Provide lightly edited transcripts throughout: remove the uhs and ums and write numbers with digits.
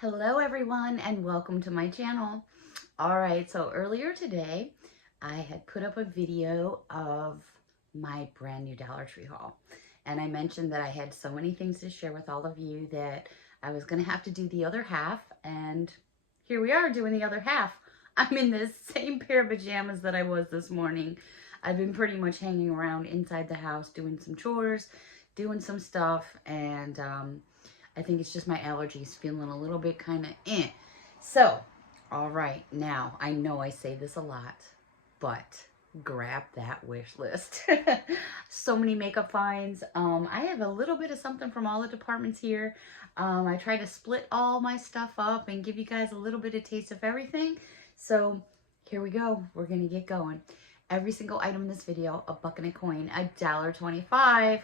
Hello everyone and welcome to my channel. Alright, so earlier today I had put up a video of my brand new Dollar Tree haul. And I mentioned that I had so many things to share with all of you that I was going to have to do the other half. And here we are doing the other half. I'm in this same pair of pajamas that I was this morning. I've been pretty much hanging around inside the house doing some chores, doing some stuff, and I think it's just my allergies feeling a little bit kind of So, all right, now I know I say this a lot, but grab that wish list. So many makeup finds. I have a little bit of something from all the departments here. I try to split all my stuff up and give you guys a little bit of taste of everything. So here we go. We're gonna get going. Every single item in this video, a buck and a coin, $1.25.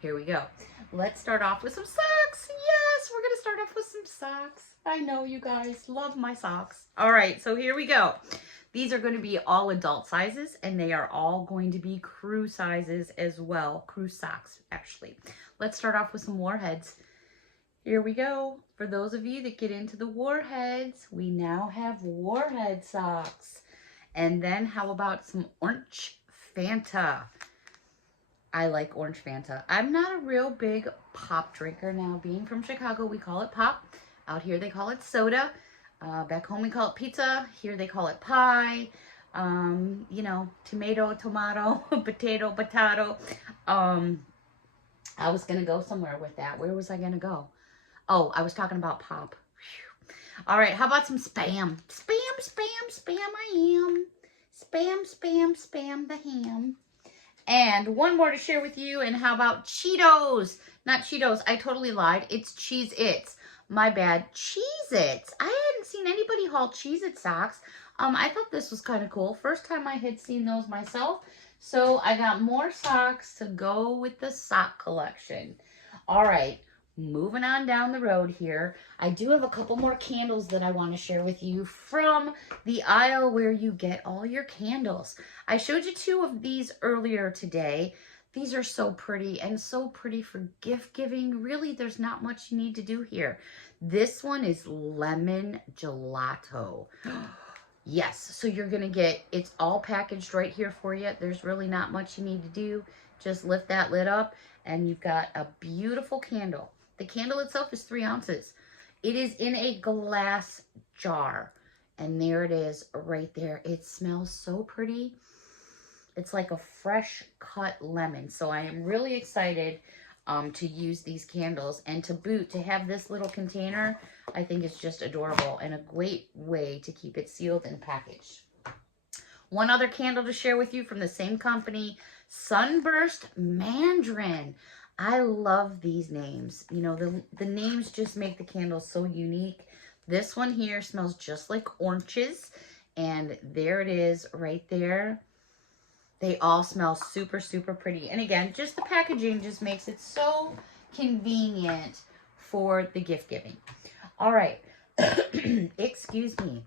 Here we go. Let's start off with some socks. Yes, we're going to start off with some socks. I know you guys love my socks. All right, so here we go. These are going to be all adult sizes, and they are all going to be crew sizes as well. Crew socks, actually. Let's start off with some warheads. Here we go. For those of you that get into the warheads, we now have warhead socks. And then how about some orange Fanta? I like orange Fanta. I'm not a real big pop drinker now. Being from Chicago, we call it pop. Out here, they call it soda. Back home, we call it pizza. Here, they call it pie. You know, tomato, potato. I was going to go somewhere with that. Where was I going to go? Oh, I was talking about pop. Whew. All right, how about some Spam? Spam, I am. Spam the ham. And one more to share with you. And how about Not Cheetos. I totally lied. It's Cheez-Its. My bad. Cheez-Its. I hadn't seen anybody haul Cheez-It socks. I thought this was kind of cool. First time I had seen those myself. So I got more socks to go with the sock collection. All right. Moving on down the road here, I do have a couple more candles that I want to share with you from the aisle where you get all your candles. I showed you two of these earlier today. These are so pretty and so pretty for gift giving. Really, there's not much you need to do here. This one is lemon gelato. Yes, so you're going to get, it's all packaged right here for you. There's really not much you need to do. Just lift that lid up and you've got a beautiful candle. The candle itself is 3 ounces. It is in a glass jar. And there it is right there. It smells so pretty. It's like a fresh cut lemon. So I am really excited to use these candles. And to boot, to have this little container, I think it's just adorable. And a great way to keep it sealed and packaged. One other candle to share with you from the same company, Sunburst Mandarin. I love these names. You know, the names just make the candles so unique. This one here smells just like oranges. And there it is right there. They all smell super, super pretty. And again, just the packaging just makes it so convenient for the gift giving. All right. Excuse me.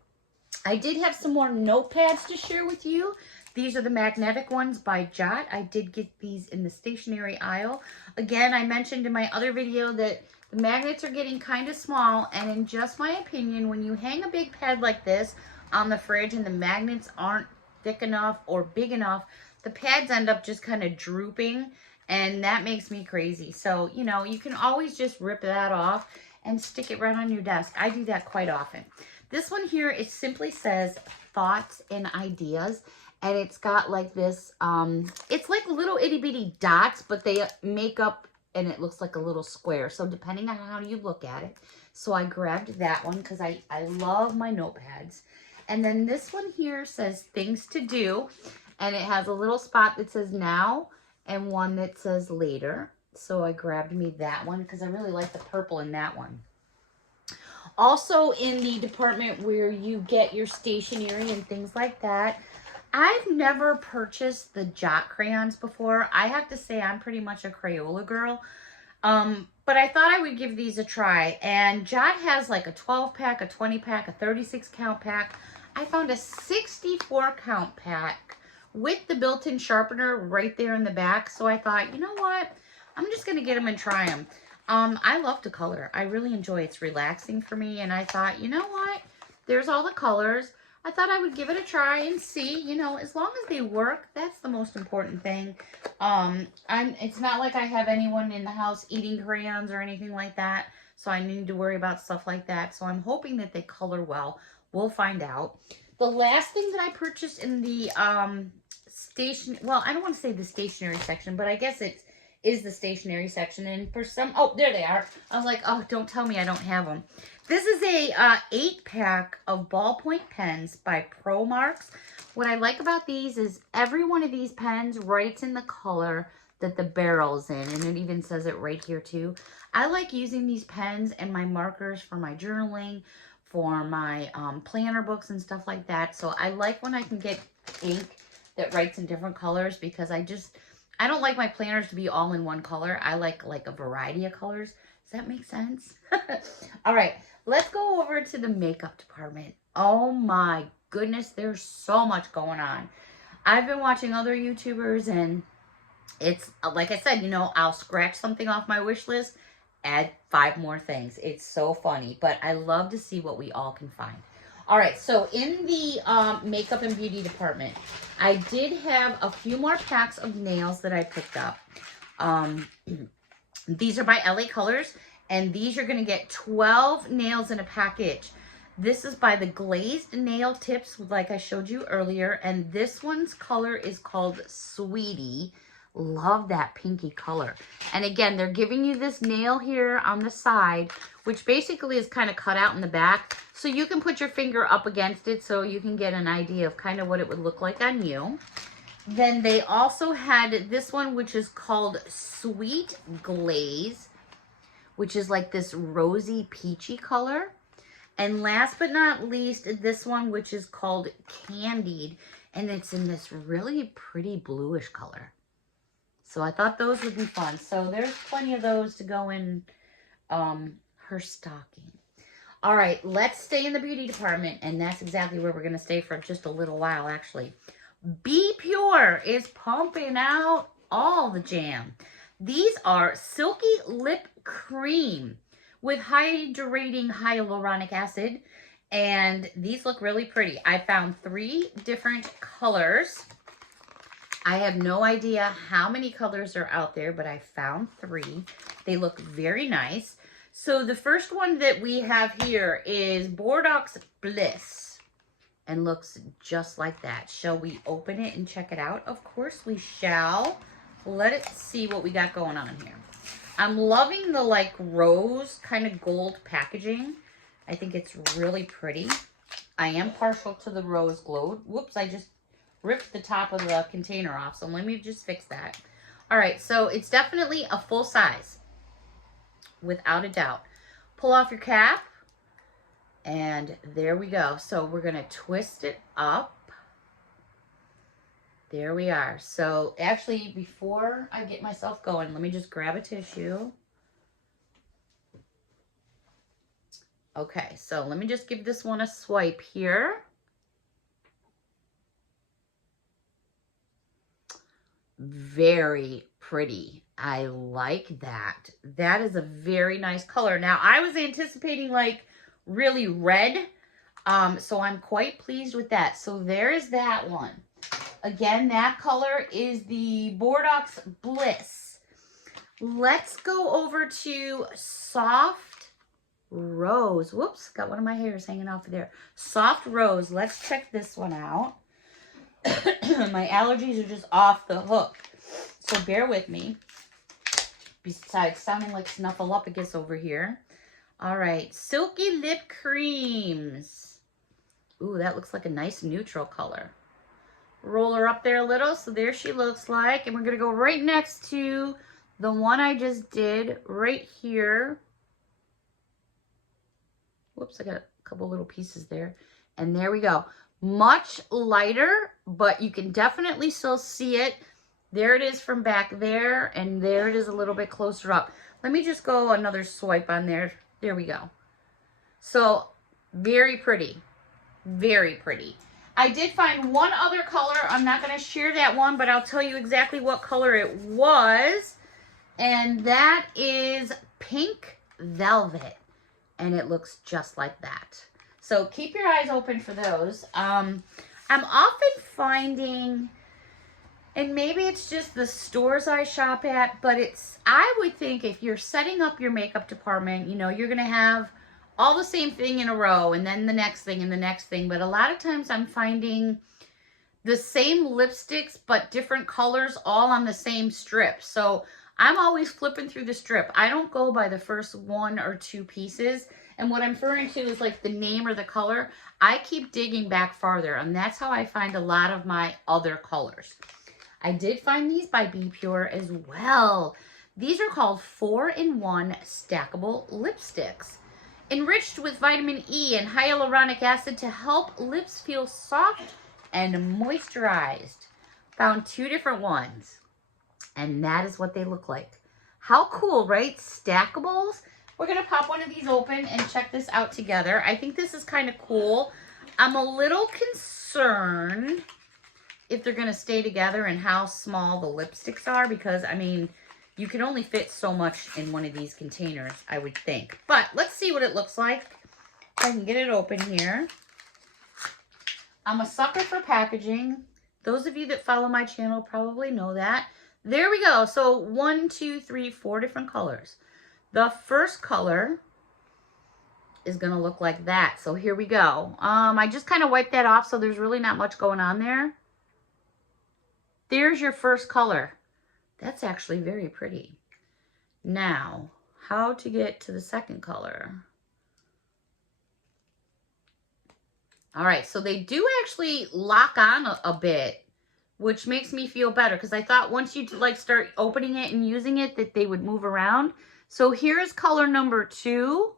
I did have some more notepads to share with you. These are the magnetic ones by Jot. I did get these in the stationery aisle. Again, I mentioned in my other video that the magnets are getting kind of small. And in just my opinion, when you hang a big pad like this on the fridge and the magnets aren't thick enough or big enough, the pads end up just kind of drooping. And that makes me crazy. So, you know, you can always just rip that off and stick it right on your desk. I do that quite often. This one here, it simply says thoughts and ideas. And it's got like this, it's like little itty bitty dots, but they make up and it looks like a little square. So depending on how you look at it. So I grabbed that one because I love my notepads. And then this one here says things to do. And it has a little spot that says now and one that says later. So I grabbed me that one because I really like the purple in that one. Also in the department where you get your stationery and things like that, I've never purchased the Jot crayons before. I have to say I'm pretty much a Crayola girl. But I thought I would give these a try. And Jot has like a 12-pack, a 20-pack, a 36-count pack. I found a 64-count pack with the built-in sharpener right there in the back. So I thought, you know what? I'm just going to get them and try them. I love to color. I really enjoy it. It's relaxing for me. And I thought, you know what? There's all the colors. I thought I would give it a try and see, you know, as long as they work, that's the most important thing. It's not like I have anyone in the house eating crayons or anything like that. So I need to worry about stuff like that. So I'm hoping that they color well. We'll find out. The last thing that I purchased in the well, I don't want to say the stationery section, but I guess it is the stationery section. And for some, oh, there they are. I was like, oh, don't tell me I don't have them. This is a 8-pack of ballpoint pens by ProMarks. What I like about these is every one of these pens writes in the color that the barrel's in, and it even says it right here too. I like using these pens and my markers for my journaling, for my planner books and stuff like that. So I like when I can get ink that writes in different colors, because I don't like my planners to be all in one color. I like a variety of colors. Does that make sense? All right, let's go over to the makeup department. Oh my goodness, there's so much going on. I've been watching other YouTubers, and it's like I said, you know, I'll scratch something off my wish list, add 5 more things. It's so funny, but I love to see what we all can find. All right, so in the makeup and beauty department, I did have a few more packs of nails that I picked up. These are by LA Colors, and these you're going to get 12 nails in a package. This is by the Glazed Nail Tips, like I showed you earlier, and this one's color is called Sweetie. Love that pinky color. And again, they're giving you this nail here on the side, which basically is kind of cut out in the back, so you can put your finger up against it so you can get an idea of kind of what it would look like on you. Then they also had this one, which is called Sweet Glaze, which is like this rosy peachy color. And last but not least, this one, which is called Candied, and it's in this really pretty bluish color. So I thought those would be fun. So there's plenty of those to go in her stocking. All right, let's stay in the beauty department, and that's exactly where we're going to stay for just a little while, actually. B.Pure is pumping out all the jam. These are Silky Lip Cream with hydrating hyaluronic acid, and these look really pretty. I found 3 different colors. I have no idea how many colors are out there, but I found 3. They look very nice. So the first one that we have here is Botox Bliss, and looks just like that. Shall we open it and check it out? Of course we shall. Let's see what we got going on here. I'm loving the like rose kind of gold packaging. I think it's really pretty. I am partial to the rose gold. Whoops, I just ripped the top of the container off, so let me just fix that. All right, so it's definitely a full size, without a doubt. Pull off your cap, and there we go. So we're gonna twist it up. There we are. So actually, before I get myself going, let me just grab a tissue. Okay, so let me just give this one a swipe here. Very pretty. I like that. That is a very nice color. Now, I was anticipating like really red, so I'm quite pleased with that. So there's that one. Again, that color is the Botox Bliss. Let's go over to Soft Rose. Whoops, got one of my hairs hanging off of there. Soft Rose. Let's check this one out. My allergies are just off the hook, so bear with me. Besides sounding like Snuffleupagus over here. All right, Silky Lip Creams. Ooh, that looks like a nice neutral color. Roll her up there a little, so there she looks like. And we're gonna go right next to the one I just did right here. Whoops, I got a couple little pieces there. And there we go. Much lighter, but you can definitely still see it. There it is from back there, and there it is a little bit closer up. Let me just go another swipe on there. There we go. So, very pretty. Very pretty. I did find one other color. I'm not going to share that one, but I'll tell you exactly what color it was. And that is pink velvet, and it looks just like that. So keep your eyes open for those. I'm often finding, and maybe it's just the stores I shop at, but I would think if you're setting up your makeup department, you know, you're going to have all the same thing in a row and then the next thing and the next thing. But a lot of times I'm finding the same lipsticks, but different colors all on the same strip. So I'm always flipping through the strip. I don't go by the first 1 or 2 pieces. And what I'm referring to is like the name or the color. I keep digging back farther, and that's how I find a lot of my other colors. I did find these by B.Pure as well. These are called 4-in-1 stackable lipsticks, enriched with vitamin E and hyaluronic acid to help lips feel soft and moisturized. Found 2 different ones, and that is what they look like. How cool, right? Stackables. We're going to pop one of these open and check this out together. I think this is kind of cool. I'm a little concerned if they're going to stay together and how small the lipsticks are, because, I mean, you can only fit so much in one of these containers, I would think. But let's see what it looks like. If I can get it open here. I'm a sucker for packaging. Those of you that follow my channel probably know that. There we go. So 1, 2, 3, 4 different colors. The first color is going to look like that. So here we go. I just kind of wiped that off, so there's really not much going on there. There's your first color. That's actually very pretty. Now, how to get to the second color. All right, so they do actually lock on a bit, which makes me feel better, because I thought once you like start opening it and using it that they would move around. So here's color number 2.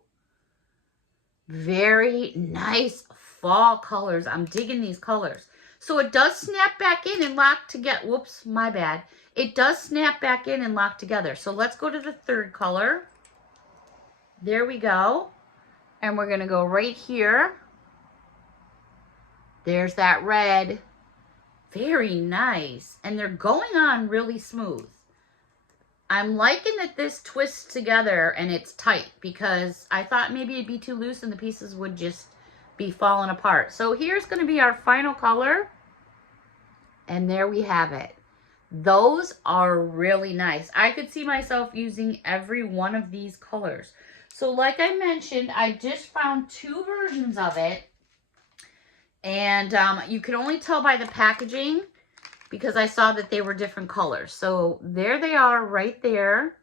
Very nice fall colors. I'm digging these colors. So it does snap back in and lock together. Whoops, my bad. It does snap back in and lock together. So let's go to the third color. There we go. And we're going to go right here. There's that red. Very nice. And they're going on really smooth. I'm liking that this twists together and it's tight, because I thought maybe it'd be too loose and the pieces would just be falling apart. So here's going to be our final color. And there we have it. Those are really nice. I could see myself using every one of these colors. So like I mentioned, I just found 2 versions of it. And you can only tell by the packaging, because I saw that they were different colors. So there they are right there.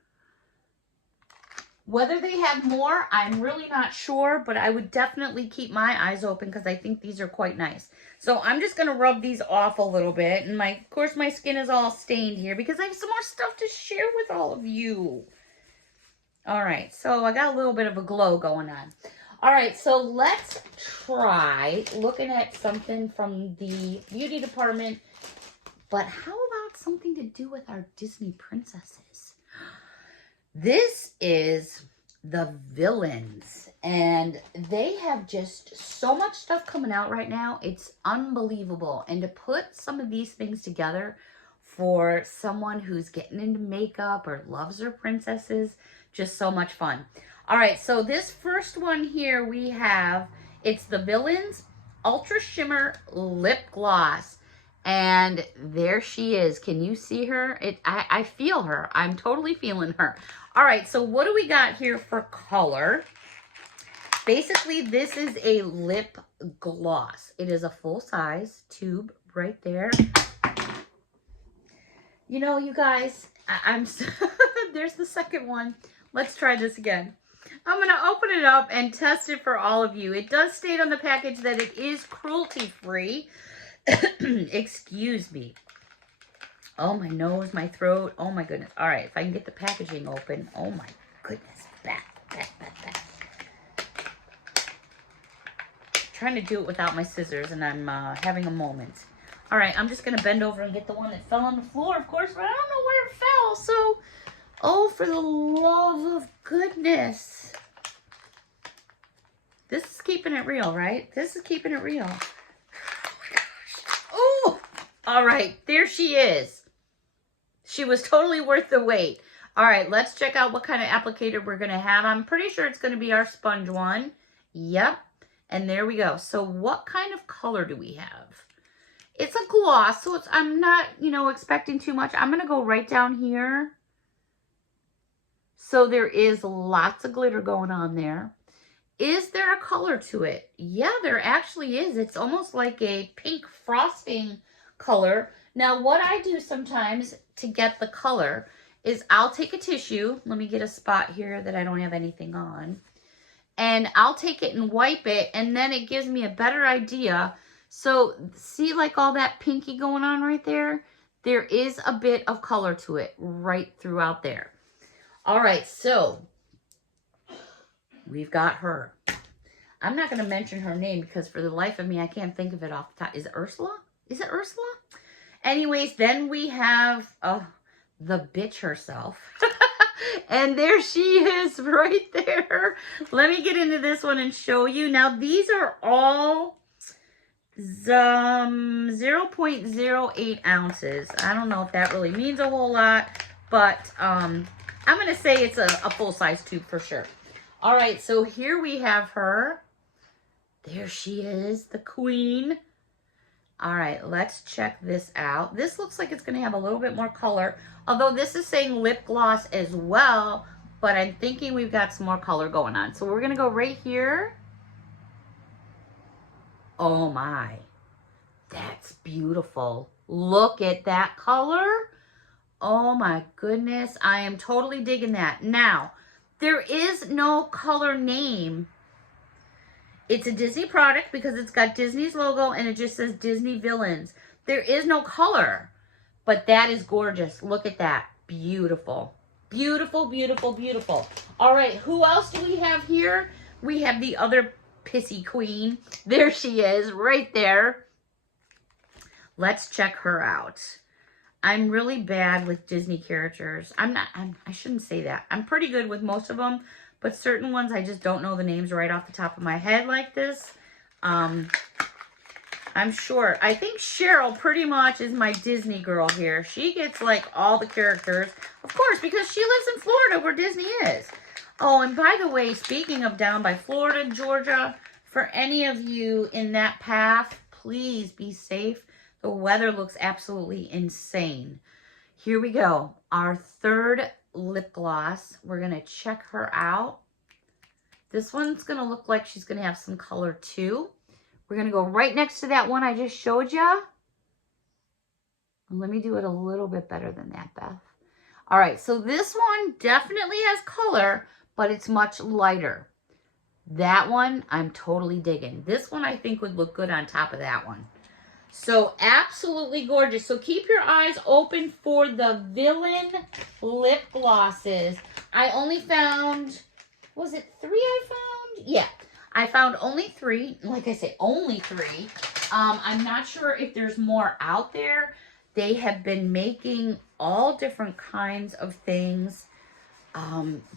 Whether they have more, I'm really not sure, but I would definitely keep my eyes open, because I think these are quite nice. So I'm just going to rub these off a little bit. And of course, my skin is all stained here because I have some more stuff to share with all of you. All right, so I got a little bit of a glow going on. All right, so let's try looking at something from the beauty department. But how about something to do with our Disney princesses? This is the Villains, and they have just so much stuff coming out right now. It's unbelievable. And to put some of these things together for someone who's getting into makeup or loves their princesses, just so much fun. All right, so this first one here we have, it's the Villains Ultra Shimmer Lip Gloss. And there she is. Can you see her? I feel her. I'm totally feeling her. All right, so what do we got here for color? Basically, this is a lip gloss. It is a full-size tube right there. You know, you guys, there's the second one. Let's try this again. I'm going to open it up and test it for all of you. It does state on the package that it is cruelty-free. Excuse me. Oh, my nose, my throat. Oh, my goodness. All right, if I can get the packaging open. Oh, my goodness. Back. Trying to do it without my scissors, and I'm having a moment. All right, I'm just going to bend over and get the one that fell on the floor, of course, but I don't know where it fell. So, oh, for the love of goodness. This is keeping it real, right? This is keeping it real. Oh, all right, there she is. She was totally worth the wait. All right, let's check out what kind of applicator we're going to have. I'm pretty sure it's going to be our sponge one. Yep. And there we go. So what kind of color do we have? It's a gloss, so I'm not, expecting too much. I'm going to go right down here. So there is lots of glitter going on there. Is there a color to it? Yeah, there actually is. It's almost like a pink frosting color. Now, what I do sometimes to get the color is I'll take a tissue. Let me get a spot here that I don't have anything on. And I'll take it and wipe it, and then it gives me a better idea. So, see like all that pinky going on right there? There is a bit of color to it right throughout there. All right, so we've got her. I'm not going to mention her name because for the life of me, I can't think of it off the top. Is it Ursula? Is it Ursula? Anyways, then we have the bitch herself. And there she is right there. Let me get into this one and show you. Now, these are all 0.08 ounces. I don't know if that really means a whole lot, but I'm going to say it's a full-size tube for sure. All right, so here we have her. There she is, the queen. All right, let's check this out. This looks like it's going to have a little bit more color, although this is saying lip gloss as well, but I'm thinking we've got some more color going on. So we're going to go right here. Oh my, that's beautiful. Look at that color. Oh my goodness, I am totally digging that. Now, there is no color name. It's a Disney product because it's got Disney's logo and it just says Disney Villains. There is no color, but that is gorgeous. Look at that. Beautiful. Beautiful, beautiful, beautiful. All right, who else do we have here? We have the other pissy queen. There she is, right there. Let's check her out. I'm really bad with Disney characters. I shouldn't say that. I'm pretty good with most of them, but certain ones I just don't know the names right off the top of my head like this. I'm sure. I think Cheryl pretty much is my Disney girl here. She gets like all the characters, of course, because she lives in Florida where Disney is. Oh, and by the way, speaking of down by Florida, Georgia, for any of you in that path, please be safe. The weather looks absolutely insane. Here we go. Our third lip gloss. We're going to check her out. This one's going to look like she's going to have some color too. We're going to go right next to that one I just showed you. Let me do it a little bit better than that, Beth. All right, so this one definitely has color, but it's much lighter. That one, I'm totally digging. This one I think would look good on top of that one. So absolutely gorgeous. So keep your eyes open for the Villain lip glosses. I only found, was it 3 I found? Yeah, I found only 3. Like I say, only 3. I'm not sure if there's more out there. They have been making all different kinds of things.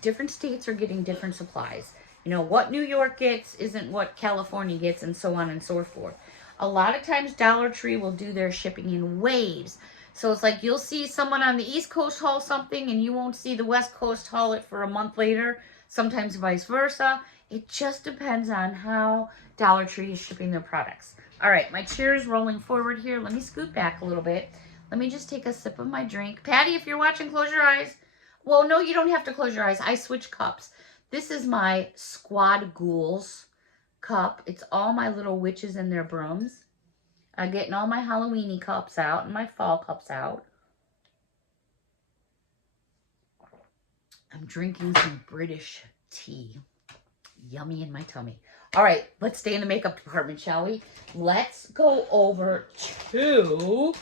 Different states are getting different supplies. You know, what New York gets isn't what California gets, and so on and so forth. A lot of times Dollar Tree will do their shipping in waves. So it's like you'll see someone on the East Coast haul something and you won't see the West Coast haul it for a month later. Sometimes vice versa. It just depends on how Dollar Tree is shipping their products. All right, my chair is rolling forward here. Let me scoot back a little bit. Let me just take a sip of my drink. Patty, if you're watching, close your eyes. Well, no, you don't have to close your eyes. I switch cups. This is my Squad Ghouls cup. It's all my little witches and their brooms. I'm getting all my Halloween-y cups out and my fall cups out. I'm drinking some British tea. Yummy in my tummy. All right, let's stay in the makeup department, shall we? Let's go over to,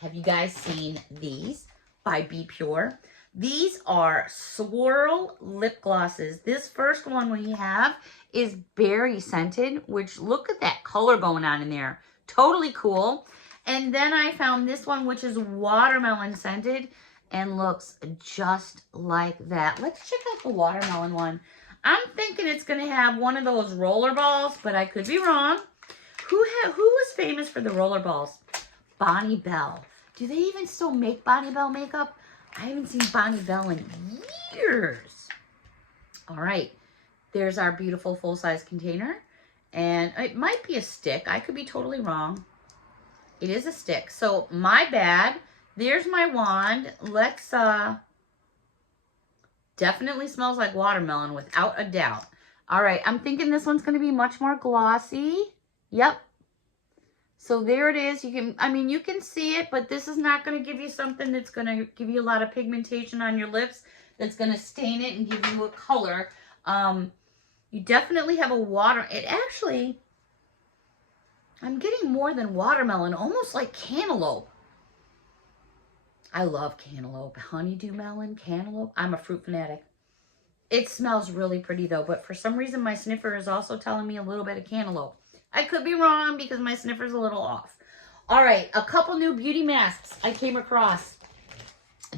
have you guys seen these by B.Pure? These are Swirl lip glosses. This first one we have is berry scented, which look at that color going on in there. Totally cool. And then I found this one, which is watermelon scented and looks just like that. Let's check out the watermelon one. I'm thinking it's going to have one of those roller balls, but I could be wrong. Who was famous for the roller balls? Bonnie Bell. Do they even still make Bonnie Bell makeup? I haven't seen Bonnie Bell in years. All right. There's our beautiful full-size container. And it might be a stick. I could be totally wrong. It is a stick. So, my bad. There's my wand. Let's, definitely smells like watermelon without a doubt. All right. I'm thinking this one's going to be much more glossy. Yep. So, there it is. You can see it, but this is not going to give you something that's going to give you a lot of pigmentation on your lips. That's going to stain it and give you a color. You definitely have a I'm getting more than watermelon, almost like cantaloupe. I love cantaloupe. Honeydew melon, cantaloupe. I'm a fruit fanatic. It smells really pretty though, but for some reason my sniffer is also telling me a little bit of cantaloupe. I could be wrong because my sniffer's a little off. All right, a couple new beauty masks I came across.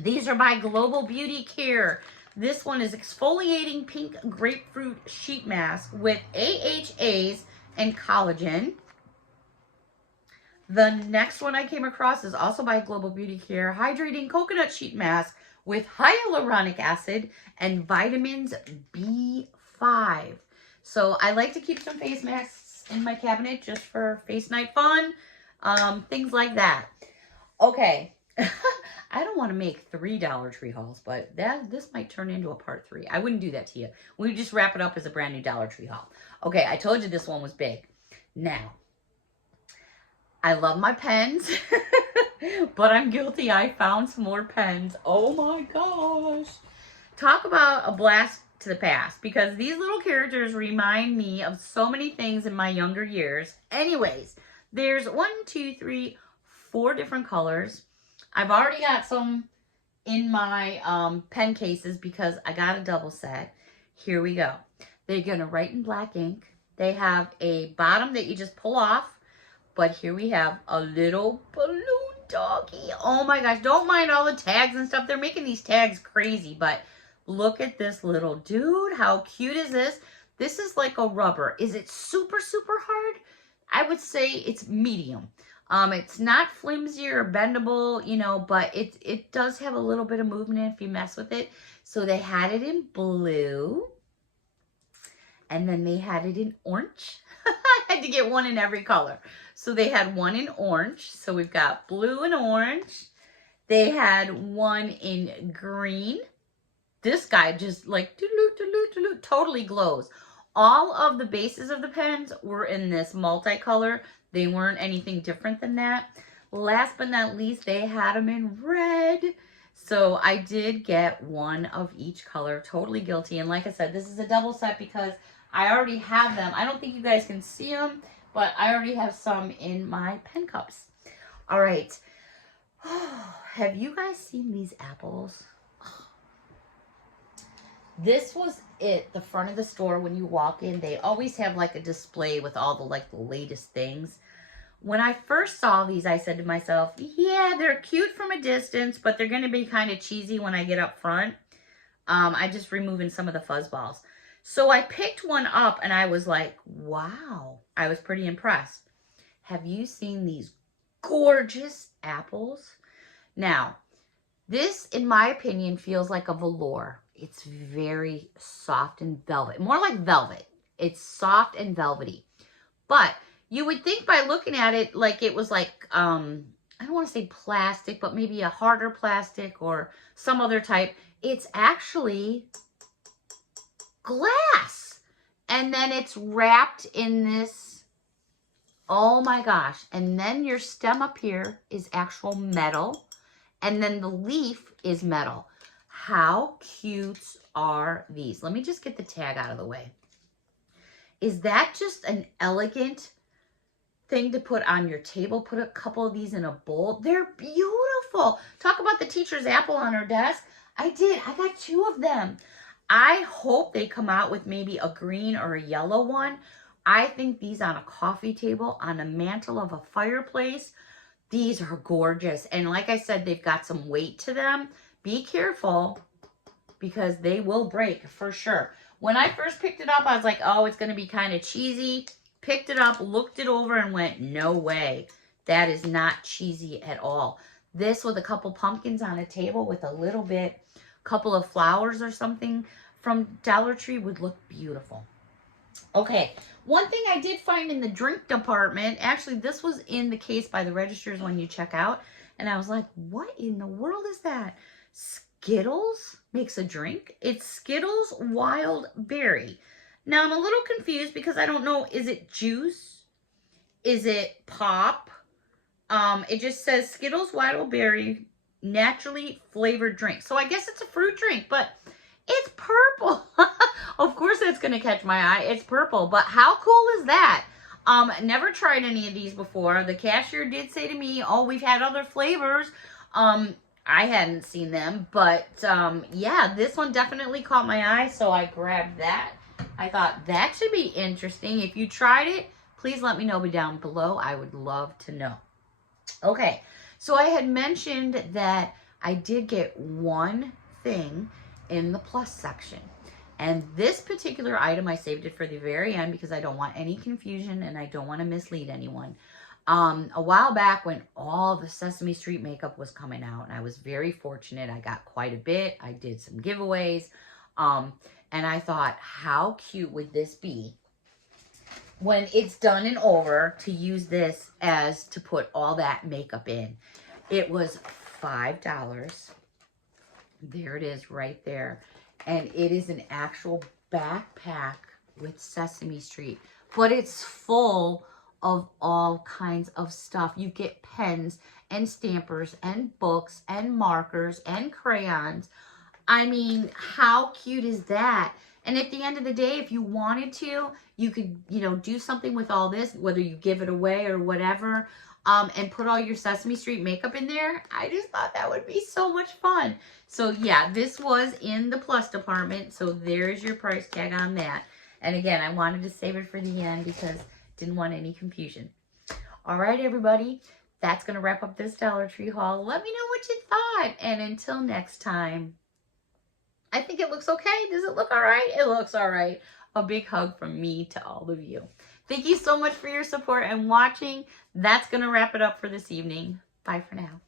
These are by Global Beauty Care. This one is exfoliating pink grapefruit sheet mask with AHAs and collagen. The next one I came across is also by Global Beauty Care, hydrating coconut sheet mask with hyaluronic acid and vitamins B5. So I like to keep some face masks in my cabinet just for face night fun, things like that. Okay. I don't want to make 3 Dollar Tree hauls, but this might turn into a part 3. I wouldn't do that to you. We would just wrap it up as a brand new Dollar Tree haul. Okay, I told you this one was big. Now, I love my pens, but I'm guilty. I found some more pens. Oh my gosh. Talk about a blast to the past, because these little characters remind me of so many things in my younger years. Anyways, there's 4 different colors. I've already got some in my pen cases because I got a double set. Here we go. They're going to write in black ink. They have a bottom that you just pull off. But here we have a little balloon doggy. Oh my gosh. Don't mind all the tags and stuff. They're making these tags crazy. But look at this little dude. How cute is this? This is like a rubber. Is it super, super hard? I would say it's medium. It's not flimsy or bendable, you know, but it does have a little bit of movement if you mess with it. So they had it in blue. And then they had it in orange. I had to get one in every color. So they had one in orange. So we've got blue and orange. They had one in green. This guy just like totally glows. All of the bases of the pens were in this multicolor. They weren't anything different than that. Last but not least, they had them in red. So I did get one of each color. Totally guilty. And like I said, this is a double set because I already have them. I don't think you guys can see them, but I already have some in my pen cups. All right. Have you guys seen these apples? This was the front of the store when you walk in. They always have like a display with all the the latest things. When I first saw these, I said to myself, yeah, they're cute from a distance, but they're going to be kind of cheesy when I get up front. I just removing some of the fuzz balls. So I picked one up and I was like, wow, I was pretty impressed. Have you seen these gorgeous apples? Now, this, in my opinion, feels like a velour. It's very soft and velvet, more like velvet. It's soft and velvety. But you would think by looking at it like it was like, I don't want to say plastic, but maybe a harder plastic or some other type. It's actually glass. And then it's wrapped in this, oh my gosh. And then your stem up here is actual metal. And then the leaf is metal. How cute are these? Let me just get the tag out of the way. Is that just an elegant thing to put on your table? Put a couple of these in a bowl. They're beautiful. Talk about the teacher's apple on her desk. I did. I got 2 of them. I hope they come out with maybe a green or a yellow one. I think these on a coffee table, on a mantle of a fireplace, these are gorgeous. And like I said, they've got some weight to them. Be careful because they will break for sure. When I first picked it up, I was like, oh, it's going to be kind of cheesy. Picked it up, looked it over, and went, no way. That is not cheesy at all. this with a couple pumpkins on a table with a little bit, couple of flowers or something from Dollar Tree would look beautiful. Okay, one thing I did find in the drink department, actually this was in the case by the registers when you check out, and I was like, what in the world is that? Skittles makes a drink. It's Skittles Wild Berry. Now I'm a little confused because I don't know, is it juice? Is it pop? It just says Skittles Wild Berry naturally flavored drink. So I guess it's a fruit drink, but it's purple. Of course it's going to catch my eye. It's purple, but how cool is that? Never tried any of these before. The cashier did say to me, oh, we've had other flavors. I hadn't seen them, but yeah, this one definitely caught my eye, so I grabbed that. I thought that should be interesting. If you tried it, please let me know down below. I would love to know. Okay, so I had mentioned that I did get one thing in the plus section. And this particular item, I saved it for the very end because I don't want any confusion and I don't want to mislead anyone. A while back when all the Sesame Street makeup was coming out, and I was very fortunate. I got quite a bit. I did some giveaways. And I thought, how cute would this be when it's done and over to use this as to put all that makeup in. It was $5. There it is right there. And it is an actual backpack with Sesame Street. But it's full of all kinds of stuff. You get pens and stampers and books and markers and crayons. I mean, how cute is that? And at the end of the day, if you wanted to, you could, you know, do something with all this, whether you give it away or whatever, and put all your Sesame Street makeup in there. I just thought that would be so much fun. So yeah, this was in the plus department. So there's your price tag on that. And again, I wanted to save it for the end because didn't want any confusion. All right, everybody, that's going to wrap up this Dollar Tree haul. Let me know what you thought. And until next time, I think it looks okay. Does it look all right? It looks all right. A big hug from me to all of you. Thank you so much for your support and watching. That's going to wrap it up for this evening. Bye for now.